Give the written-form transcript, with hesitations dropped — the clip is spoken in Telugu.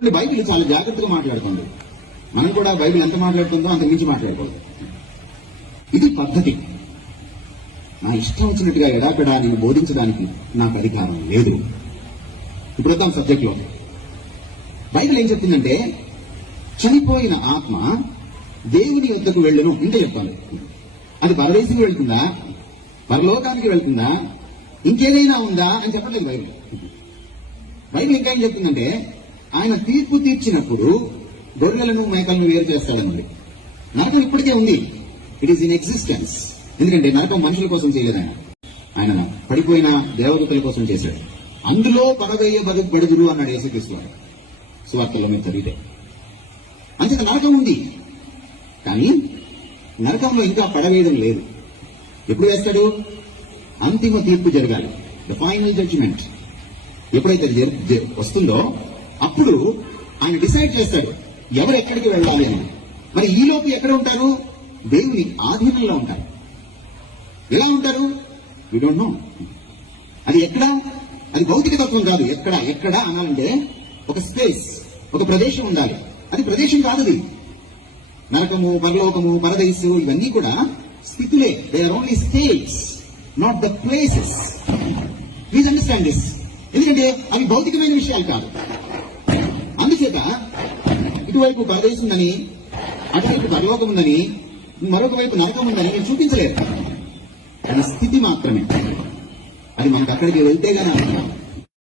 బైబిల్ చాలా జాగ్రత్తగా మాట్లాడుతుంది. మనం కూడా బైబిల్ ఎంత మాట్లాడుతుందో అంత మించి మాట్లాడకూడదు. ఇది పద్ధతి. నా ఇష్టం వచ్చినట్టుగా ఎడాపెడా నేను బోధించడానికి నాకు అధికారం లేదు. ఇప్పుడు వద్దాం సబ్జెక్ట్ లో. బైబిల్ ఏం చెప్తుందంటే, చనిపోయిన ఆత్మ దేవుని వద్దకు వెళ్ళును ఇంటే చెప్పాలి. అది పరదేశికి వెళ్తుందా, పరలోకానికి వెళ్తుందా, ఇంకేదైనా ఉందా అని చెప్పలేదు బైబిల్. బైబిల్ ఇంకా ఏం చెప్తుందంటే, ఆయన తీర్పు తీర్చినప్పుడు గొర్రెలను మేకలను వేరు చేస్తాడన్నది. నరకం ఇప్పటికే ఉంది. It is in existence. ఎందుకంటే నరకం మనుషుల కోసం చేయలేదు. ఆయన పడిపోయిన దేవదూతల కోసం చేశాడు. అందులో పడవేయబడుదురు అన్నాడు యేసుక్రీస్తు వారు సువార్తలో మీరు చదివితే. అంచేత నరకం ఉంది, కానీ నరకంలో ఇంకా పడవేయడం లేదు. ఎప్పుడు వేస్తాడు? అంతిమ తీర్పు జరగాలి. ద ఫైనల్ జడ్జిమెంట్ ఎప్పుడైతే వస్తుందో అప్పుడు ఆయన డిసైడ్ చేస్తాడు ఎవరు ఎక్కడికి వెళ్ళాలి అని. మరి ఈలోపు ఎక్కడ ఉంటారు? దేవుని ఆధీనంలో ఉంటారు. ఎలా ఉంటారు? We don't know. అది ఎక్కడ? అది భౌతిక తత్వం కాదు. ఎక్కడ అనాలంటే ఒక స్పేస్, ఒక ప్రదేశం ఉండాలి. అది ప్రదేశం కాదు. అది నరకము, పరలోకము, పరదేశు ఇవన్నీ కూడా స్థితులే. They are only states, not the places. Please understand this. ఎందుకంటే అవి భౌతికమైన విషయాలు కాదు. అందుచేత ఇటువైపు పరదేశం ఉందని, అటువైపు పరలోకం ఉందని, మరొక వైపు నరకం ఉందని నేను చూపించలేదు. అది స్థితి మాత్రమే. అది మనకు అక్కడికి వెళ్తే గానీ